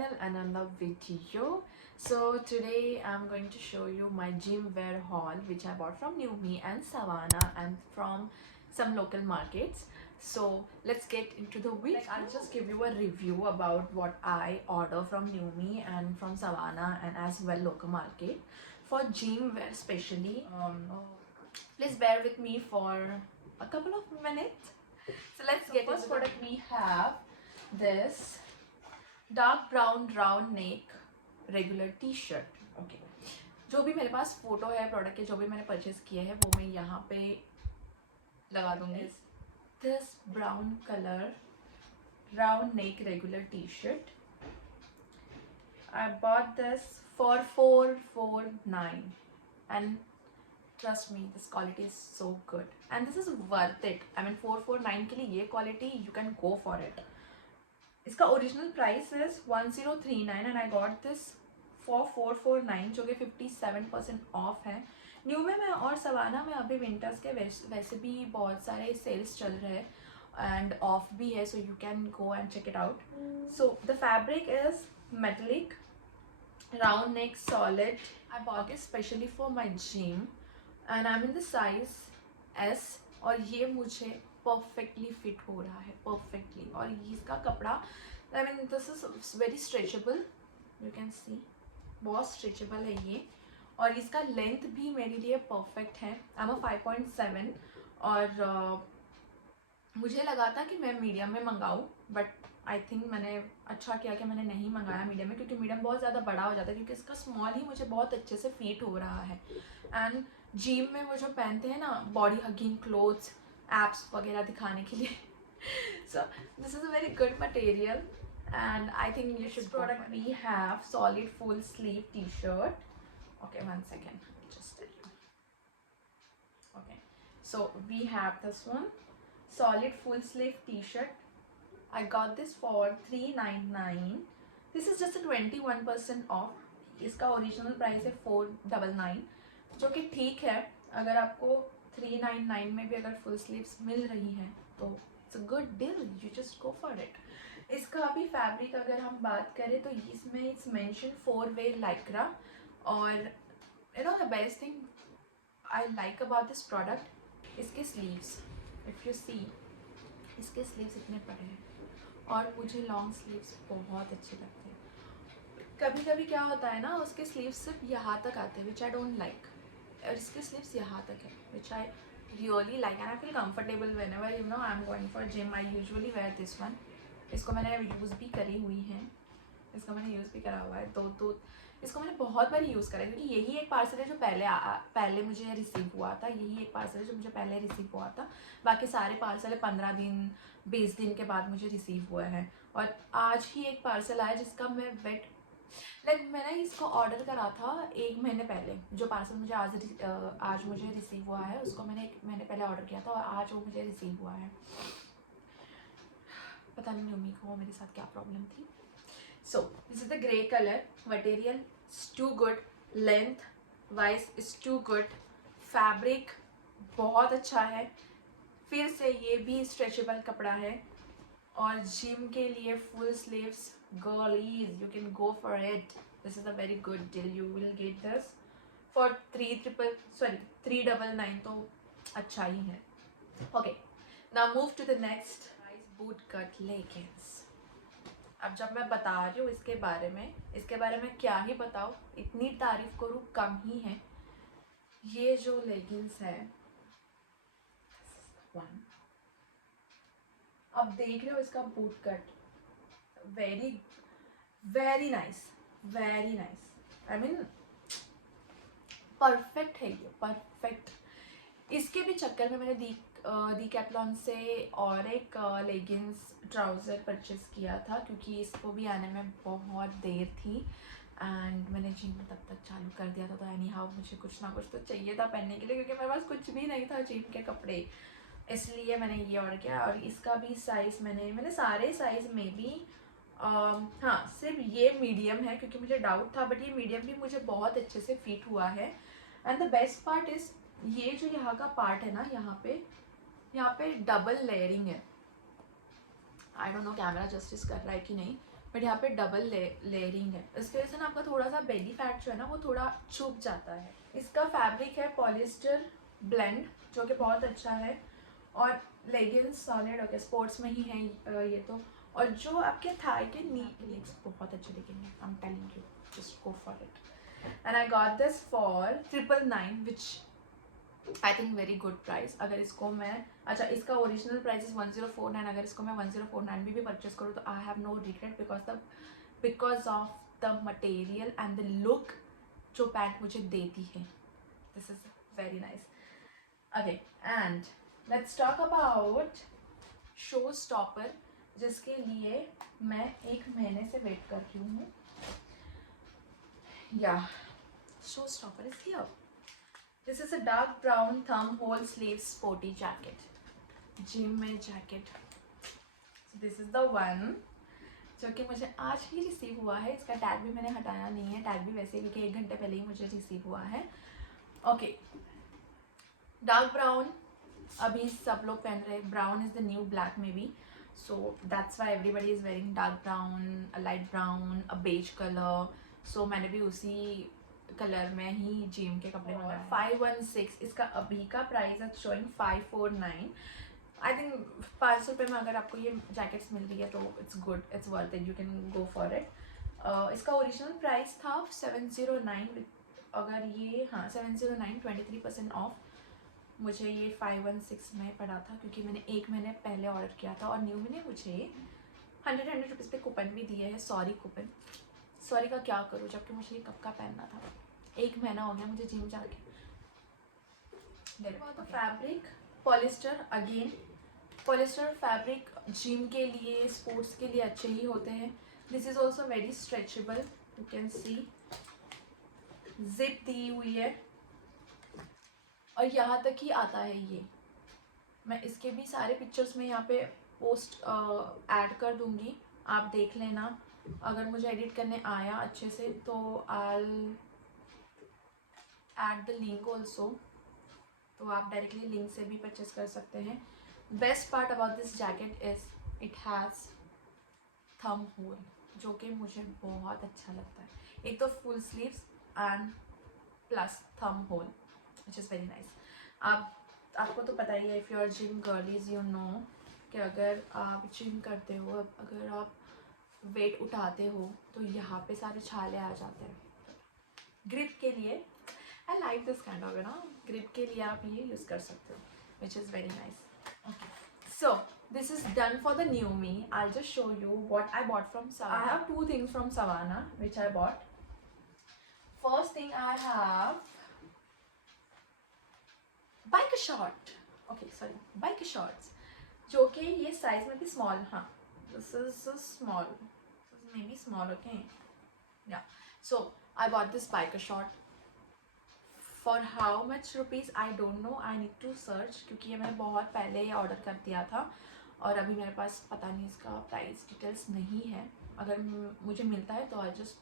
channel and another video. So today I'm going to show you my gym wear haul which I bought from Numi and Savannah and from some local markets. So let's get into the video. I'll just give you a review about what I order from Numi and from Savannah and as well local market for gym wear especially. Please bear with me for a couple of minutes. So let's get first product. We have this dark brown round neck regular T shirt. Okay, जो भी मेरे पास photo है product के, जो भी मैंने purchase किए हैं वो मैं यहाँ पे लगा दूंगी. This brown colour round neck regular T shirt. I bought this for $449 and trust me, this quality is so good and this is worth it. I mean $449 के लिए ये quality you can go for it. इसका original price is 1039 and I got this for 449 जो कि 57% of है. New में मैं और सवाना में अभी विंटर्स के वैसे भी बहुत सारे सेल्स चल रहे हैं एंड ऑफ भी है, so you can go and check it out. So the fabric is metallic round neck solid. I bought it specially for my gym and I am in the size S और ये मुझे perfectly fit हो रहा है perfectly. और इसका कपड़ा I mean this is very stretchable, you can सी बहुत स्ट्रेचेबल है ये. और इसका लेंथ भी मेरे लिए परफेक्ट है. आई एम 5.7 और मुझे लगा था कि मैं मीडियम में मंगाऊँ बट आई थिंक मैंने अच्छा किया कि मैंने नहीं मंगाया मीडियम में, क्योंकि मीडियम बहुत ज़्यादा बड़ा हो जाता है क्योंकि इसका स्मॉल ही मुझे बहुत अच्छे से फिट हो रहा है. एंड जिम में वो जो पहनते हैं ना बॉडी हगिंग क्लोथ्स एप्स वगैरह दिखाने के लिए, so this is a very good material and I think you should. Product we have solid full sleeve t-shirt. Okay, one second, just tell you. Okay, so we have this one solid full sleeve t-shirt. I got this for $399. This is just a 21% off. इसका original price है $499 जो कि ठीक है. अगर आपको $399 में भी अगर फुल स्लीव्स मिल रही हैं तो it's a good deal, you just go for it. इसका भी फैब्रिक अगर हम बात करें तो इसमें इट्स मेंशन 4-वे लाइक्रा. और you know the best thing I like about this product, इसके स्लीव्स इफ़ यू सी, इसके स्लीव्स इतने बड़े हैं और मुझे लॉन्ग स्लीव्स बहुत अच्छे लगते हैं. कभी कभी क्या होता है ना, उसके स्लीव्स सिर्फ यहाँ तक आते हैं विच आई डोंट लाइक, और इसके स्लीव्स यहाँ तक है which I really like and I feel comfortable whenever you know I am going for gym. I usually wear this one. इसको मैंने यूज़ भी करी हुई है, इसको मैंने यूज़ भी करा हुआ है. तो इसको मैंने बहुत बार यूज़ करा है क्योंकि यही एक पार्सल है जो पहले मुझे रिसीव हुआ था. यही एक पार्सल है जो मुझे पहले रिसीव हुआ था. बाकी सारे पार्सल 15 दिन 20 दिन के बाद मुझे रिसीव हुआ है. और आज ही एक पार्सल आया जिसका मैं मैंने इसको ऑर्डर करा था 1 महीने पहले. जो पार्सल मुझे आज मुझे रिसीव हुआ है उसको मैंने 1 महीने पहले ऑर्डर किया था और आज वो मुझे रिसीव हुआ है. पता नहीं मम्मी को मेरे साथ क्या प्रॉब्लम थी. So this is the grey colour. Material is too good, length wise is too good, fabric बहुत अच्छा है. फिर से ये भी स्ट्रेचेबल कपड़ा है और जिम के लिए full sleeves girlies you can go for it. This is a very good deal. You will get this for 399 तो अच्छा ही है. Okay, now move to the next boot cut leggings. अब जब मैं बता रही हूँ इसके बारे में क्या ही बताऊँ, इतनी तारीफ करूँ कम ही है. ये जो लेगिंग्स है अब देख रहे हो इसका boot cut very nice, very nice. I mean perfect है ये, परफेक्ट. इसके भी चक्कर में मैंने डीकैथलॉन से और एक लेगिंग्स ट्राउज़र परचेज़ किया था क्योंकि इसको भी आने में बहुत देर थी एंड मैंने जिम तब तक चालू कर दिया था. तो एनी हाउ मुझे कुछ ना कुछ तो चाहिए था पहनने के लिए क्योंकि मेरे पास कुछ भी नहीं था जिम के कपड़े, इसलिए मैंने ये ऑर्डर किया. और इसका भी साइज़ मैंने सारे साइज़ में भी हाँ सिर्फ ये मीडियम है क्योंकि मुझे डाउट था, बट ये मीडियम भी मुझे बहुत अच्छे से फिट हुआ है. And the best part is ये जो यहाँ का पार्ट है ना, यहाँ पे डबल लेयरिंग है. I don't know camera justice कर रहा है कि नहीं, बट यहाँ पे डबल लेयरिंग है, इसकी वजह से ना आपका थोड़ा सा बेली फैट जो है ना वो थोड़ा छुप जाता है। इसका फैब्रिक है पॉलिस्टर ब्लेंड, जो कि बहुत अच्छा है, और लेगिंग्स सॉलिड ओके स्पोर्ट्स में ही है ये तो। और जो आपके थाई के नी लेग्स बहुत अच्छे दिखेंगे, I am telling you, just go for it. And I got this for 999 which I think very good price. अगर इसको मैं अच्छा, इसका ओरिजिनल प्राइस इज 1049, अगर इसको मैं 1049 में भी परचेस करूँ तो I have no regret because of the material and the look जो पैंट मुझे देती है। This is very nice. Okay, and let's talk about show stopper, जिसके लिए मैं 1 महीने से वेट कर रही हूँ। या show stopper is here. This is a dark brown thumb hole sleeve sporty jacket. Gym में jacket. This is the one जो कि मुझे आज ही रिसीव हुआ है। इसका टैग भी मैंने हटाया नहीं है, टैग भी वैसे ही, क्योंकि 1 घंटे पहले ही मुझे रिसीव हुआ है। ओके, डार्क ब्राउन अभी सब लोग पहन रहे हैं, brown is the new black maybe, so that's why everybody is wearing dark brown, a light brown, a beige colour. So मैंने भी उसी कलर में ही जिम के कपड़े मंगाए। 516 इसका अभी का प्राइस है शोइंग 549। आई थिंक 500 रुपये में अगर आपको ये जैकेट्स मिल रही है तो it's good, it's worth it, you can go for it. इसका ओरिजिनल प्राइस था 709, अगर ये हाँ 709 23% ऑफ मुझे ये 516 में पड़ा था, क्योंकि मैंने 1 महीने पहले ऑर्डर किया था। और न्यू ने मुझे 100 रुपीज़ पे कूपन भी दिए है, सॉरी कूपन। सॉरी का क्या करूँ, जबकि मुझे ये कब का पहनना था, 1 महीना हो गया मुझे जिम जाके। Fabric polyester, again polyester fabric gym के लिए, स्पोर्ट्स के लिए अच्छे ही होते हैं। This is also very stretchable, you can see zip दी हुई है, और यहाँ तक ही आता है ये। मैं इसके भी सारे पिक्चर्स में यहाँ पे पोस्ट ऐड कर दूँगी, आप देख लेना। अगर मुझे एडिट करने आया अच्छे से तो I add the link also, तो आप डायरेक्टली लिंक से भी परचेस कर सकते हैं। Best part about this jacket is it has thumb hole, जो कि मुझे बहुत अच्छा लगता है। एक तो full sleeves and plus thumb hole which is very nice. आपको तो पता ही है, if you are gym girlies you know कि अगर आप जिम करते हो, अगर आप वेट उठाते हो तो यहाँ पे सारे छाले आ जाते हैं। ग्रिप के लिए I like this kind of, ना ग्रिप के लिए आप ये यूज़ कर सकते हो, विच is very nice. Okay, so this is done for the new me. I'll just show you what I bought from Savana. I have 2 things from Savana which I bought. First thing I have bike short. Okay, sorry, bike shorts. जो कि ये size में भी small, हाँ this is a small, this is maybe small, okay, yeah. So I bought this biker short. For how much rupees I don't know, I need to search, क्योंकि ये मैंने बहुत पहले ही ऑर्डर कर दिया था और अभी मेरे पास पता नहीं इसका प्राइस डिटेल्स नहीं है। अगर मुझे मिलता है तो I just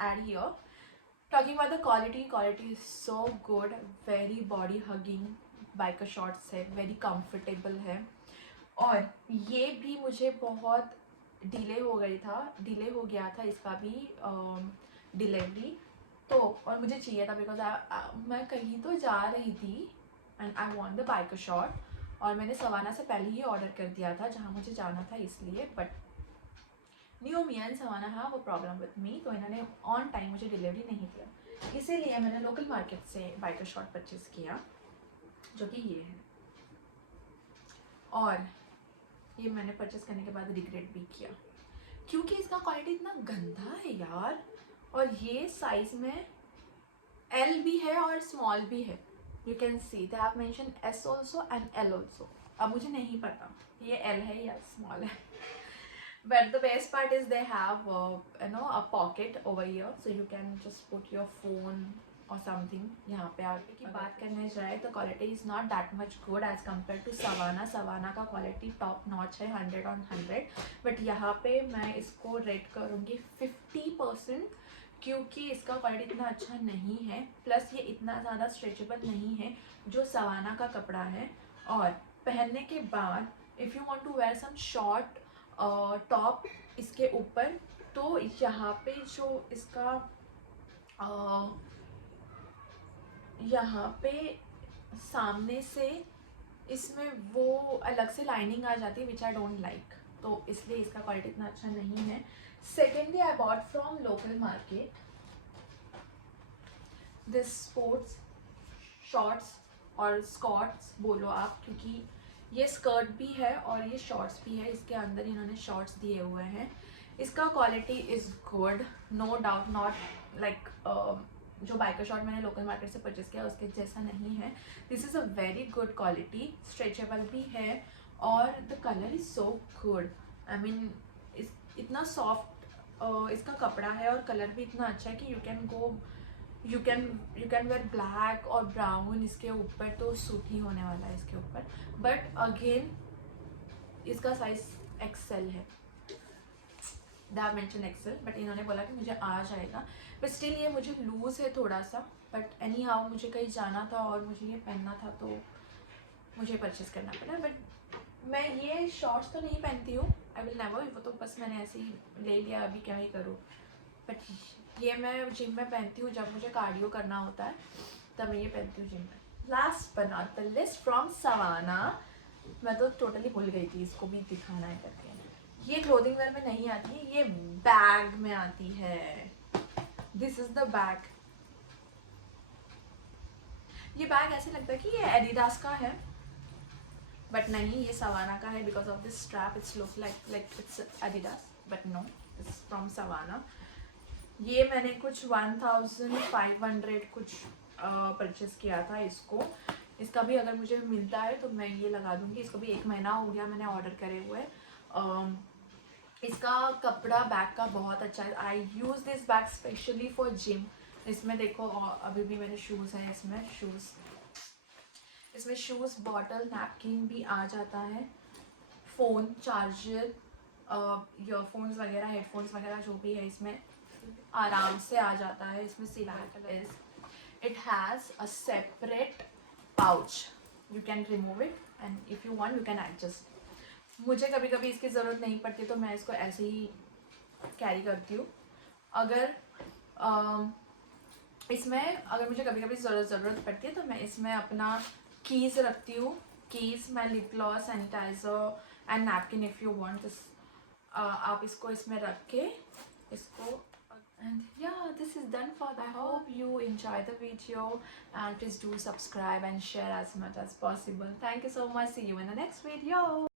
add here. Talking about the quality is so good, very body hugging biker shorts है, वेरी कंफर्टेबल है। और ये भी मुझे बहुत डिले हो गया था इसका भी डिलीवरी, तो और मुझे चाहिए था बिकॉज मैं कहीं तो जा रही थी and I want the biker short, और मैंने सवाना से पहले ही ऑर्डर कर दिया था जहाँ मुझे जाना था इसलिए। But new me and Savana है वो प्रॉब्लम विथ मी, तो इन्होंने ऑन टाइम मुझे डिलीवरी नहीं किया, इसीलिए मैंने लोकल मार्केट से बाइकर शॉर्ट परचेज़ किया, जो कि ये है। और ये मैंने परचेस करने के बाद रिग्रेट भी किया, क्योंकि इसका क्वालिटी इतना गंदा है यार। और ये साइज में एल भी है और स्मॉल भी है, you can C they have mention S also and L also. अब मुझे नहीं पता ये एल है या स्मॉल है, but the best part is they have a pocket over here, so you can just put your phone और something. यहाँ पे आगे की बात करने जाए तो quality is not that much good as compare to Savana का क्वालिटी टॉप नॉच है 100 on 100, बट यहाँ पे मैं इसको रेट करूँगी 50%, क्योंकि इसका क्वालिटी इतना अच्छा नहीं है, प्लस ये इतना ज़्यादा स्ट्रेचेबल नहीं है जो सवाना का कपड़ा है। और पहनने के बाद if you want to wear some short top इसके ऊपर। तो यहाँ पे जो इसका यहाँ पे सामने से इसमें वो अलग से लाइनिंग आ जाती है विच आई डोंट लाइक, तो इसलिए इसका क्वालिटी इतना अच्छा नहीं है। Secondly I bought from local market this sports shorts और स्कॉट्स बोलो आप, क्योंकि ये स्कर्ट भी है और ये शॉर्ट्स भी है, इसके अंदर इन्होंने शॉर्ट्स दिए हुए हैं। इसका quality is good, no doubt, not like जो बाइकर शॉर्ट मैंने लोकल मार्केट से परचेस किया उसके जैसा नहीं है। This is a very good quality, stretchable भी है और the colour is so good. I mean इतना सॉफ्ट इसका कपड़ा है और कलर भी इतना अच्छा है कि यू कैन वेयर ब्लैक और ब्राउन इसके ऊपर, तो सूट ही होने वाला है इसके ऊपर। बट अगेन इसका साइज एक्सेल है, they have mention XL, but इन्होंने बोला कि मुझे आ जाएगा, बट स्टिल ये मुझे लूज़ है थोड़ा सा। बट एनी हाउ मुझे कहीं जाना था और मुझे ये पहनना था तो मुझे परचेस करना पड़ा। बट मैं ये शॉर्ट्स तो नहीं पहनती हूँ, आई विल नेवर, वो तो बस मैंने ऐसे ही ले लिया, अभी क्या ही करूँ। बट ये मैं जिम में पहनती हूँ, जब मुझे कार्डियो करना होता है तब मैं ये पहनती हूँ जिम में। Last but not the least from Savana, मैं तो टोटली भूल गई थी इसको भी दिखाना है करके। ये क्लोथिंग वेयर में नहीं आती है, ये बैग में आती है। This is the bag. ये बैग ऐसे लगता है कि ये एडिडास का है, बट नहीं, ये सवाना का है। Because of this strap it's look like it's Adidas, but no, it's from Savana. ये मैंने कुछ 1500 कुछ परचेस किया था इसको। इसका भी अगर मुझे मिलता है तो मैं ये लगा दूंगी। इसको भी 1 महीना हो गया मैंने ऑर्डर करे हुए। इसका कपड़ा बैग का बहुत अच्छा है। I use this bag specially for gym. इसमें देखो अभी भी मेरे शूज़ हैं, इसमें शूज़, बॉटल, नैपकिन भी आ जाता है, फ़ोन, चार्जर, ईयरफोन्स वगैरह, हेडफोन्स वगैरह जो भी है इसमें आराम से आ जाता है। इसमें it has a separate pouch, you can remove it and if you want you can adjust. मुझे कभी कभी इसकी ज़रूरत नहीं पड़ती तो मैं इसको ऐसे ही कैरी करती हूँ। अगर इसमें अगर मुझे कभी कभी ज़रूरत पड़ती है तो मैं इसमें अपना कीज़ रखती हूँ, कीज़, मैं lip gloss, sanitiser and napkin if you want this. आप इसको इसमें रख के इसको। And yeah, this is done for. I hope you enjoy the video and please do subscribe and share as much as possible. Thank you so much. See you in the next video.